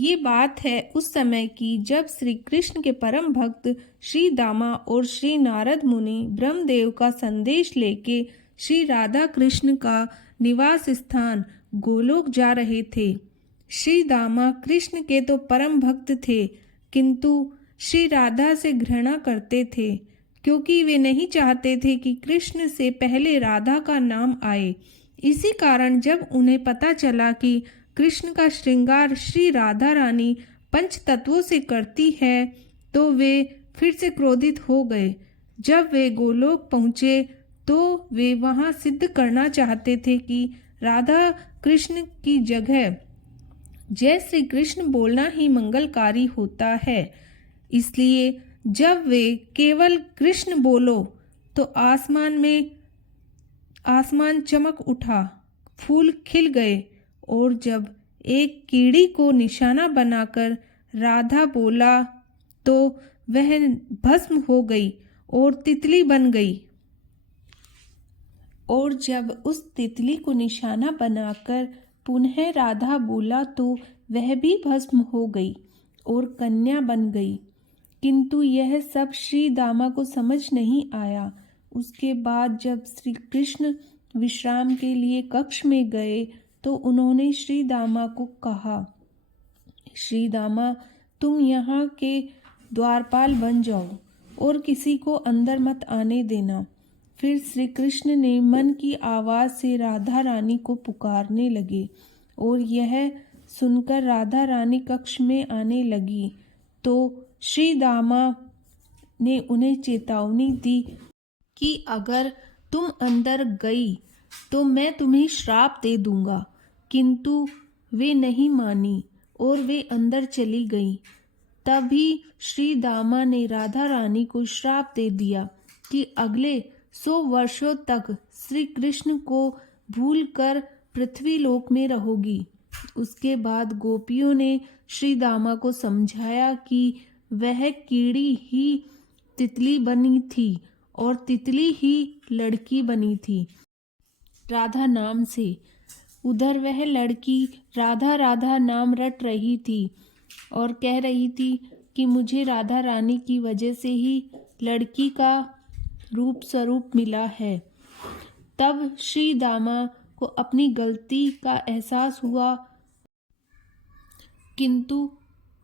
ये बात है उस समय की जब श्री कृष्ण के परम भक्त श्री दामा और श्री नारद मुनि ब्रह्मदेव का संदेश लेके श्री राधा कृष्ण का निवास स्थान गोलोक जा रहे थे। श्री दामा कृष्ण के तो परम भक्त थे, किंतु श्री राधा से घृणा करते थे, क्योंकि वे नहीं चाहते थे कि कृष्ण से पहले राधा का नाम आए। इसी कारण जब उन्हें पता चला कि कृष्ण का श्रृंगार श्री राधा रानी पंच तत्वों से करती है, तो वे फिर से क्रोधित हो गए। जब वे गोलोक पहुँचे तो वे वहाँ सिद्ध करना चाहते थे कि राधा कृष्ण की जगह जय श्री कृष्ण बोलना ही मंगलकारी होता है। इसलिए जब वे केवल कृष्ण बोलो तो आसमान चमक उठा, फूल खिल गए, और जब एक कीड़ी को निशाना बनाकर राधा बोला तो वह भस्म हो गई और तितली बन गई। और जब उस तितली को निशाना बनाकर पुनः राधा बोला तो वह भी भस्म हो गई और कन्या बन गई। किंतु यह सब श्री दामा को समझ नहीं आया। उसके बाद जब श्री कृष्ण विश्राम के लिए कक्ष में गए तो उन्होंने श्री दामा को कहा, श्री दामा, तुम यहाँ के द्वारपाल बन जाओ और किसी को अंदर मत आने देना। फिर श्री कृष्ण ने मन की आवाज़ से राधा रानी को पुकारने लगे और यह सुनकर राधा रानी कक्ष में आने लगी तो श्री दामा ने उन्हें चेतावनी दी कि अगर तुम अंदर गई तो मैं तुम्हें श्राप दे दूंगा। किंतु वे नहीं मानी और वे अंदर चली गईं। तभी श्री दामा ने राधा रानी को श्राप दे दिया कि अगले 100 वर्षों तक श्री कृष्ण को भूलकर पृथ्वी लोक में रहोगी। उसके बाद गोपियों ने श्री दामा को समझाया कि वह कीड़ी ही तितली बनी थी और तितली ही लड़की बनी थी राधा नाम से। उधर वह लड़की राधा राधा नाम रट रही थी और कह रही थी कि मुझे राधा रानी की वजह से ही लड़की का रूप स्वरूप मिला है। तब श्री दामा को अपनी गलती का एहसास हुआ, किंतु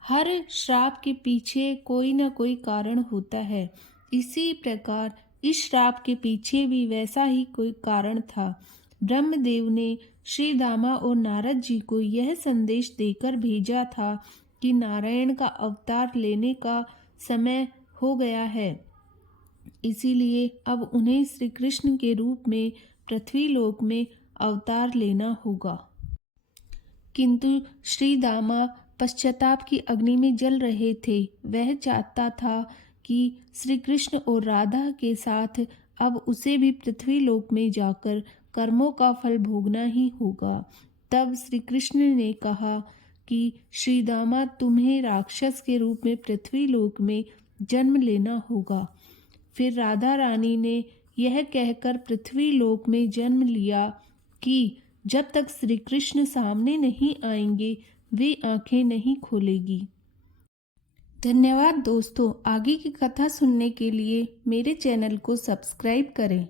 हर श्राप के पीछे कोई न कोई कारण होता है। इसी प्रकार इस श्राप के पीछे भी वैसा ही कोई कारण था। ब्रह्मदेव ने श्री दामा और नारद जी को यह संदेश देकर भेजा था कि नारायण का अवतार लेने का समय हो गया है। इसीलिए अब उन्हें श्री कृष्ण के रूप में पृथ्वी लोक में अवतार लेना होगा। किंतु श्री दामा पश्चाताप की अग्नि में जल रहे थे। वह चाहता था कि श्री कृष्ण और राधा के साथ अब उसे भी पृथ्वी लोक में जाकर कर्मों का फल भोगना ही होगा। तब श्री कृष्ण ने कहा कि श्री दामा, तुम्हें राक्षस के रूप में पृथ्वी लोक में जन्म लेना होगा। फिर राधा रानी ने यह कहकर पृथ्वी लोक में जन्म लिया कि जब तक श्री कृष्ण सामने नहीं आएंगे वे आंखें नहीं खोलेगी। धन्यवाद दोस्तों। आगे की कथा सुनने के लिए मेरे चैनल को सब्सक्राइब करें।